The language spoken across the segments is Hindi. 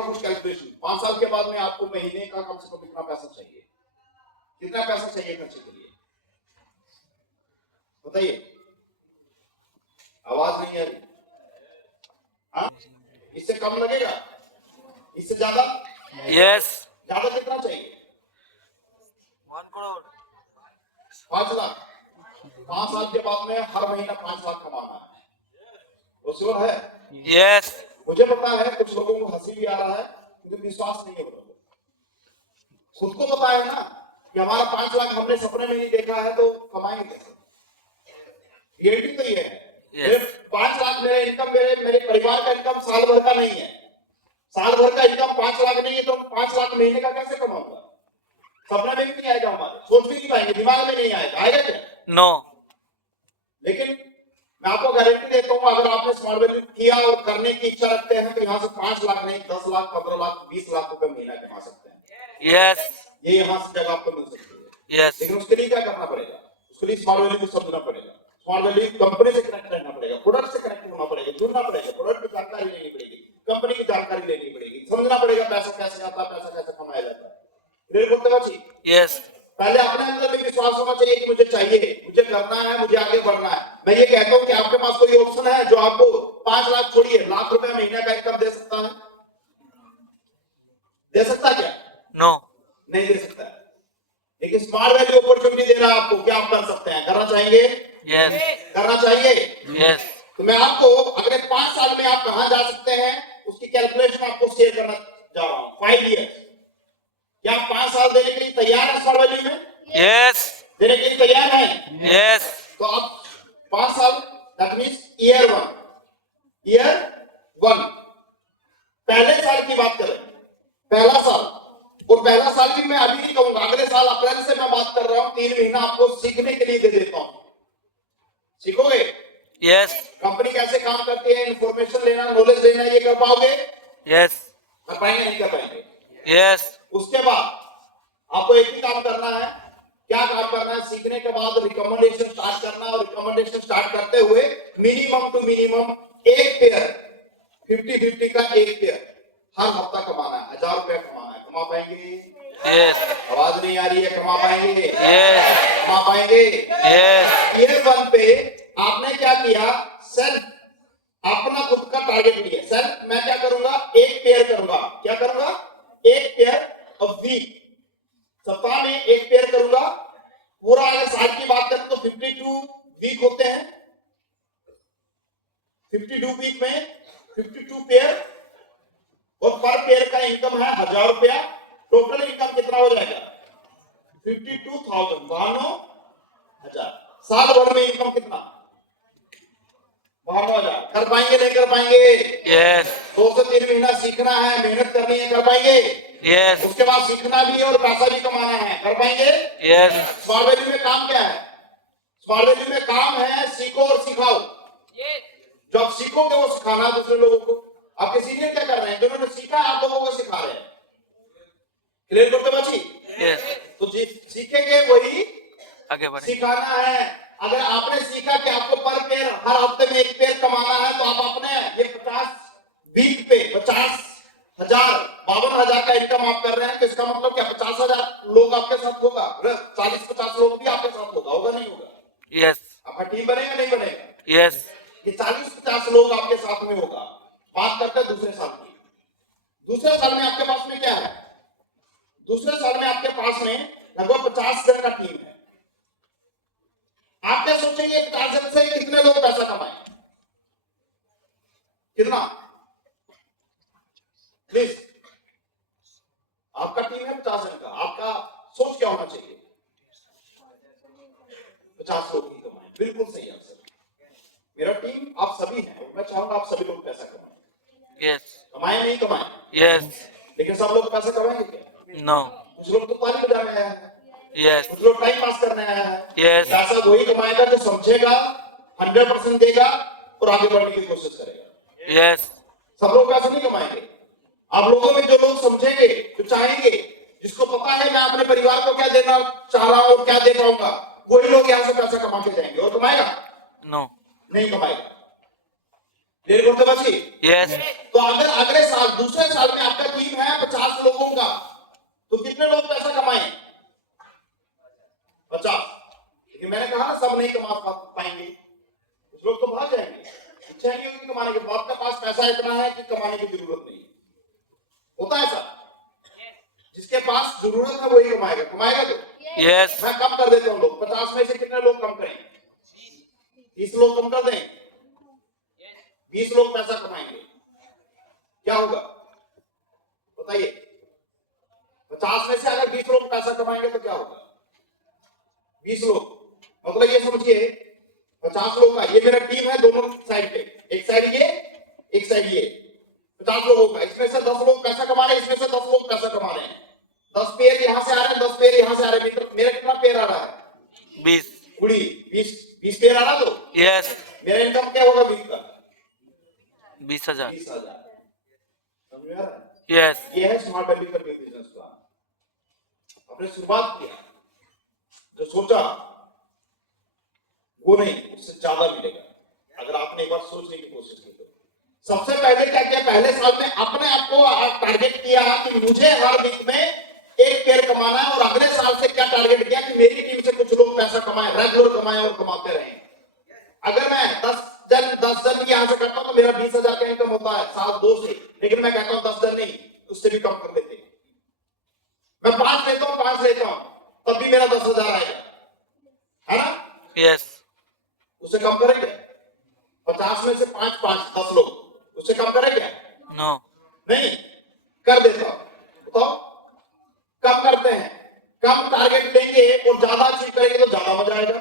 इसका कुछ कैलकुलेशन, 5 साल के बाद में आपको महीने का कम से कम कितना पैसा चाहिए, कितना पैसा चाहिए खर्चे के लिए, बताइए। आवाज नहीं आ रही। हाँ, इससे कम लगेगा, इससे ज्यादा? यस। ज्यादा कितना चाहिए? 1 करोड़। 5 लाख। 5 साल के बाद में हर महीना 5 लाख कमाना है, वो श्योर है? यस। मुझे पता है कुछ लोगों को हंसी भी आ रहा है क्योंकि विश्वास नहीं है वो लोगों को। खुद को पता है ना कि हमारा 5 लाख हमने सपने में नहीं देखा है, तो कमाएंगे कैसे? रियलिटी तो ये है। Yes. 5 लाख मेरा इनकम, मेरे परिवार का इनकम साल भर का नहीं है। साल भर का इनकम 5 लाख नहीं है, तो 5 लाख महीने का कैसे कमाऊंगा? सपना में भी नहीं आएगा, हमारे सोच भी नहीं पाएंगे, दिमाग में नहीं आएगा। आएगा क्या? नो। लेकिन मैं आपको गारंटी देता हूँ, अगर आपने स्मॉल वैल्यू किया और करने की इच्छा रखते हैं तो यहाँ से 5 लाख नहीं, 10 लाख, 15 लाख, 20 लाख रुपए महीना कमा सकते हैं। यस। ये यहाँ से जगह आपको मिल सकती है। यस। लेकिन उसके लिए क्या करना पड़ेगा? उसके लिए स्मॉल वैल्यू को समझना पड़ेगा, स्मॉल वैल्यू कंपनी से कनेक्ट रहना पड़ेगा, प्रोडक्ट से कनेक्ट होना पड़ेगा, जुड़ना पड़ेगा, प्रोडक्ट की जानकारी लेनी पड़ेगी, कंपनी की जानकारी लेनी पड़ेगी, समझना पड़ेगा पैसा कैसे आता है, पैसा कैसे कमाया जाता है। क्लियर बोलते बच्ची? यस। पहले अपने अंदर भी विश्वास होना चाहिए कि मुझे चाहिए, मुझे करना है, मुझे आगे बढ़ना है। मैं ये कहता हूं कि आपके पास कोई ऑप्शन है जो आपको 5 लाख छोड़िए, लाख रुपए महीने का इनकम दे सकता है? दे सकता क्या? नो। नहीं दे सकता है। लेकिन स्मार्ट वैल्यू अपॉर्चुनिटी दे रहा है आपको, क्या आप कर सकते हैं? करना चाहेंगे? यस। करना चाहिए? यस। तो मैं आपको अगले 5 साल में आप कहां जा सकते हैं उसकी कैलकुलेशन आपको शेयर करना जा रहा हूं। 5 ईयर, क्या आप 5 साल देने के लिए तैयार है स्मॉल वैल्यू में? यस। देने के लिए तैयार है? यस। तो आप 5 साल, दैट मीन्स ईयर 1, पहले साल की बात करें, पहला साल। और पहला साल भी मैं अभी नहीं कहूंगा, अगले साल अप्रैल से मैं बात कर रहा हूं। 3 महीना आपको सीखने के लिए दे देता हूं, सीखोगे? यस। कंपनी कैसे काम करती है, इंफॉर्मेशन लेना, नॉलेज लेना, ये कर पाओगे? यस। कर पाएंगे? नहीं कर पाएंगे? यस। उसके बाद आपको एक ही काम करना है। क्या काम करना है? सीखने के बाद रिकमेंडेशन स्टार्ट करना, और रिकमेंडेशन स्टार्ट करते हुए मिनिमम टू मिनिमम एक पेयर, 50-50 का एक पेयर हर हफ्ता कमाना है। 1000 रुपया कमाना है। कमा पाएंगे? यस। आवाज नहीं आ रही है। कमा पाएंगे? यस। कमा पाएंगे? यस। ईयर 1 पे आपने क्या किया? सेल्फ, अपना खुद का टारगेट लिया। सेल्फ, मैं क्या करूंगा? एक पेयर करूंगा। क्या करूंगा? एक पेयर ऑफ वीक, सप्ताह में एक पेयर करूंगा। पूरा अगर साल की बात करें तो 52 वीक होते हैं। 52 वीक में 52 पेयर, और पर पेयर का इनकम है 1000 रुपया। टोटल इनकम कितना हो जाएगा? 52,000, 52,000। साल भर में इनकम कितना? 52,000। कर पाएंगे? नहीं कर पाएंगे? यस। 2 से 3 महीना सीखना है, मेहनत करनी है। कर पाएंगे? यस। उसके बाद सीखना भी है और पैसा भी कमाना है। कर पाएंगे? यस। स्मॉल वैल्यू में काम क्या है? स्मॉल वैल्यू में काम है सीखो और सिखाओ। जो आप सीखोगे वो सिखाना दूसरे लोगों को। आपके सीनियर क्या कर रहे हैं? जिन्होंने सीखा आप लोगों को सिखा रहे हैं। क्लियर करते बच्ची? यस। तो सीखेंगे वही आगे बढ़े। सिखाना है। अगर आपने सीखा कि आपको पर पेयर हर हफ्ते में एक पेयर कमाना है, तो आप अपने ये 50 वीक पे 50,000, 52,000 का इनकम आप कर रहे हैं, तो इसका मतलब क्या 50,000 लोग आपके साथ होगा? 40-50 लोग भी आपके साथ होगा नहीं होगा? यस। आपका टीम बनेगा नहीं बनेगा? यस। ये 40-50 लोग आपके साथ में होगा। बात करते हैं दूसरे साल की। दूसरे साल में आपके पास में क्या है? दूसरे साल में आपके पास में लगभग 50 जन का टीम है। आप क्या सोचेंगे 50 जन से कितने लोग पैसा कमाएंगे? कितना? प्लीज, आपका टीम है 50 जन का, आपका सोच क्या होना चाहिए? 50 लोग ही कमाएं। बिल्कुल सही आंसर। मेरा टीम आप सभी हैं और मैं चाहूंगा आप सभी लोग पैसा कमाएं। यस। कमाएं नहीं कमाएं? यस। लेकिन सब लोग पैसा कमाएंगे क्या? नो। कुछ लोग तो ताली बजाने आए हैं, यस। कुछ लोग टाइम पास करने आए हैं। यस। पैसा वही कमाएगा जो समझेगा, 100% देगा और आगे बढ़ने की कोशिश करेगा। यस। सब लोग पैसा नहीं कमाएंगे। आप लोगों में जो लोग समझेंगे, जो चाहेंगे, जिसको पता है मैं अपने परिवार को क्या देना चाह रहा हूं और क्या दे पाऊंगा, वही लोग यहां से पैसा कमा के जाएंगे। और कमाएगा? नो। नहीं कमाएगा। डेढ़ घंटे बची। Yes. तो अगर अगले साल दूसरे साल में आपका टीम है 50 लोगों का, तो कितने लोग पैसा कमाएं? 50। लेकिन मैंने कहा ना सब नहीं कमा पाएंगे, कुछ लोग तो भाग जाएंगे, इच्छा नहीं होगी कमाने के, आपके पास पैसा इतना है कि कमाने की जरूरत नहीं होता है सर। जिसके पास जरूरत है वही कमाएगा। कमाएगा तो Yes. मैं कम कर देता हूँ लोग, 50 में से कितने लोग कम करेंगे? 30 लोग कम कर दें, 20 लोग पैसा कमाएंगे, क्या होगा बताइए? 50 में से अगर 20 लोग पैसा कमाएंगे तो क्या होगा? 20 लोग, मतलब ये समझिए 50 लोग का, ये मेरा टीम है दोनों साइड पे, एक साइड ये एक साइड ये, 50 लोगों का। इसमें से 10 लोग पैसा कमा रहे हैं, इसमें से 10 लोग पैसा कमा रहे हैं। 10 पेयर यहां से आ रहे हैं, 10 पेयर यहां से आ रहे हैं। मेरा कितना पेयर आ रहा है? 20. 20 पेयर आ रहा तो Yes. मेरा इनकम क्या होगा 20 का? 20,000. 20,000। समझ में आ रहा है? Yes. ये है स्मार्ट वैल्यू का बिजनेस प्लान। आपने शुरुआत किया, जो सोचा वो नहीं, उससे ज्यादा मिलेगा अगर आपने एक बार सोचने की कोशिश की तो। सबसे पहले क्या किया? पहले साल में अपने आप को टारगेट किया कि मुझे हर वीक में एक पेयर कमाना है, और अगले साल से क्या टारगेट किया कि मेरी टीम से कुछ लोग पैसा कमाएं, रेगुलर कमाएं और कमाते रहें। अगर मैं 10 जन यहां से करता हूं तो मेरा 20,000 का इनकम होता है साल 2 से, लेकिन मैं कहता हूं 10 जन नहीं, उससे भी कम कर देते। मैं 5 लेता हूं तब भी मेरा 10,000 आएगा, है ना? Yes. उससे कम करेंगे? 50 में से 5 10 लोग, उससे कम करेंगे? No. नहीं कर देता हूं। बताओ कब करते हैं? कम टारगेट लेंगे और ज्यादा अचीव करेंगे तो ज्यादा मजा आएगा।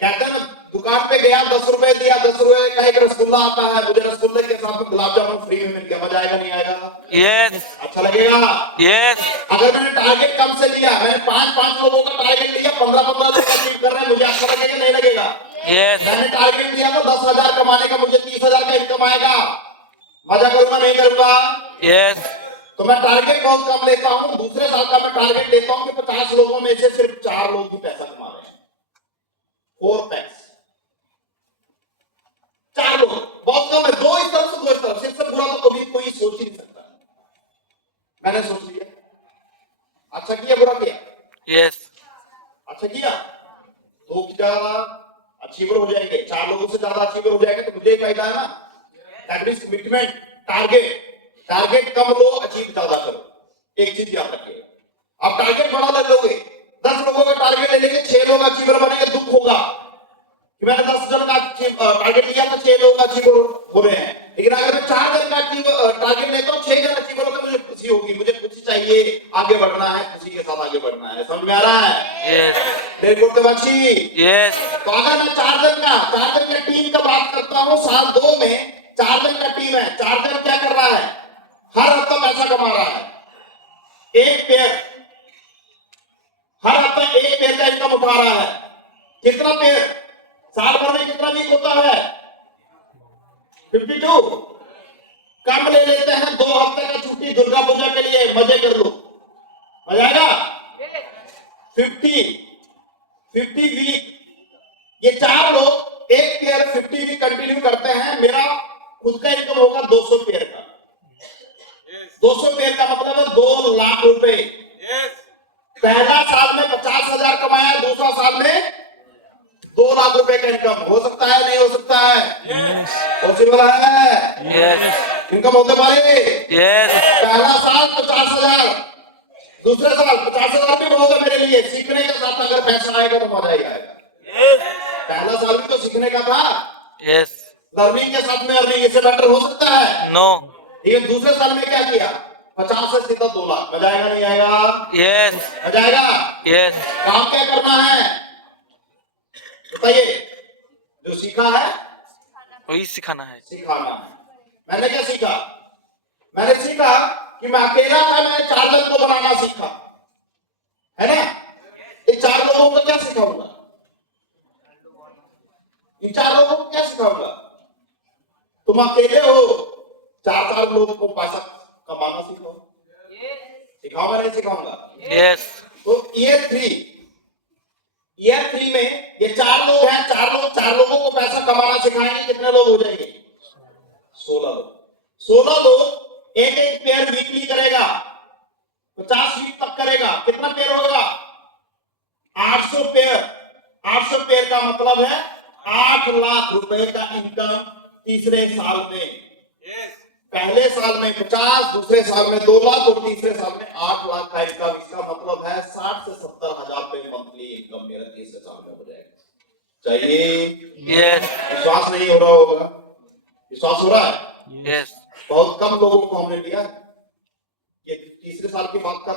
कहते हैं ना, दुकान पे गया 10 रुपए दिया, 10 रुपए का एक रसगुल्ला आता है, मुझे रसगुल्ले के साथ में गुलाब जामुन फ्री में मिल गया, मजा आएगा नहीं आएगा? Yes. अच्छा लगेगा। Yes. अगर मैंने टारगेट कम से लिया, मैंने 5 लोगों का टारगेट लिया, 15 लोग अचीव कर रहे हैं, मुझे अच्छा लगेगा नहीं लगेगा? Yes. मैंने टारगेट लिया तो 10,000 कमाने का, मुझे 30,000 का इनकम आएगा, मजा करूंगा नहीं करूंगा? Yes. तो मैं टारगेट बहुत कम लेता हूं। दूसरे साल का मैं टारगेट लेता हूं कि 50 लोगों में से सिर्फ 4 लोग ही पैसा कमा रहे हैं, 4 पैस, 4 लोग बहुत कम है। 2 इस तरफ से 2 इस तरफ से, इससे बुरा तो कभी कोई सोच ही नहीं सकता। मैंने सोच लिया, अच्छा किया बुरा किया? Yes. अच्छा किया, 2 ज्यादा अचीवर हो जाएंगे, 4 लोगों से ज्यादा अचीवर हो जाएंगे तो मुझे फायदा है ना। That means commitment, target come low, achieve ज्यादा करो। एक चीज याद रखिए, आप टारगेट बड़ा ले लोगे, 10 लोगों का टारगेट ले लेंगे, 6 लोग अचीवर बनेंगे, दुख होगा कि मैंने 10 जन का टारगेट लिया था, 6 लोग अचीवर हो रहे हैं। लेकिन अगर मैं 4 जन का टारगेट लेता हूं, 6 जन अचीवर होते, मुझे खुशी होगी, मुझे खुशी चाहिए, आगे बढ़ना है, खुशी के साथ आगे बढ़ना है। समझ में आ रहा है? Yes. डेढ़ घंटे बची। Yes. तो अगर मैं 4 जन का टीम का बात करता हूं, साल 2 में 4 जन का टीम है, 4 जन क्या कर रहा है? हर हफ्ता पैसा कमा रहा है, एक पेयर, हर हफ्ता एक पेयर का इनकम उठा रहा है। कितना पेयर? साल भर में कितना वीक होता है? 52। कम ले लेते हैं, 2 हफ्ते का छुट्टी दुर्गा पूजा के लिए, मजे कर लो, मजा आएगा। 50 वीक, ये 4 लोग एक पेयर 50 वीक कंटिन्यू करते हैं, मेरा खुद का इनकम होगा 200 पेयर का। 200 पेयर का मतलब है 2 लाख रुपए। पहला साल में 50,000 कमाया, दूसरा साल में 2 लाख रुपए का इनकम। हो सकता है नहीं हो सकता है? पॉसिबल है? Yes. इनकम होते पारे। Yes. पहला साल 50,000, दूसरा साल 50,000 भी बहुत है मेरे लिए। सीखने के साथ अगर पैसा आएगा तो मजा ही आएगा। पहला साल भी तो सीखने का था, Yes. लर्निंग के साथ में अर्निंग, इससे बेटर हो सकता है? No. लेकिन दूसरे साल में क्या किया? 50 से सीधा 2 लाख। मजा आएगा नहीं आएगा? Yes. मजा आएगा। Yes. काम क्या करना है बताइए? जो सीखा है वही सिखाना है। सिखाना है। मैंने क्या सीखा? मैंने सीखा कि मैं अकेला था, मैंने 4 जन को बनाना सीखा, है ना? इन 4 लोगों को क्या सिखाऊंगा? इन 4 लोगों को क्या सिखाऊंगा? तुम अकेले हो, 4 लोगों को पैसा कमाना सिखाओ। सिखाऊंगा नहीं सिखाऊंगा? Yes. तो ईयर 3 में ये 4 लोग हैं, 4 लोगों को पैसा कमाना सिखाएंगे, कितने लोग हो जाएंगे? 16 लोग, 16 लोग एक एक पेयर वीकली करेगा, 50 वीक तक करेगा, कितना पेयर होगा? 800 पेयर। 800 पेयर का मतलब है 8 लाख रुपए का इनकम तीसरे साल में। पहले साल में 50, दूसरे साल में 2 लाख और तीसरे साल में 8 लाख का इनकम। इसका मतलब है 60 से 70 हजार रुपए मंथली इनकम मेरा तीसरे साल में हो जाएगा। चाहिए? यस विश्वास नहीं हो रहा होगा? विश्वास हो रहा है? यस बहुत कम लोगों को हमने लिया। ये तीसरे साल की बात कर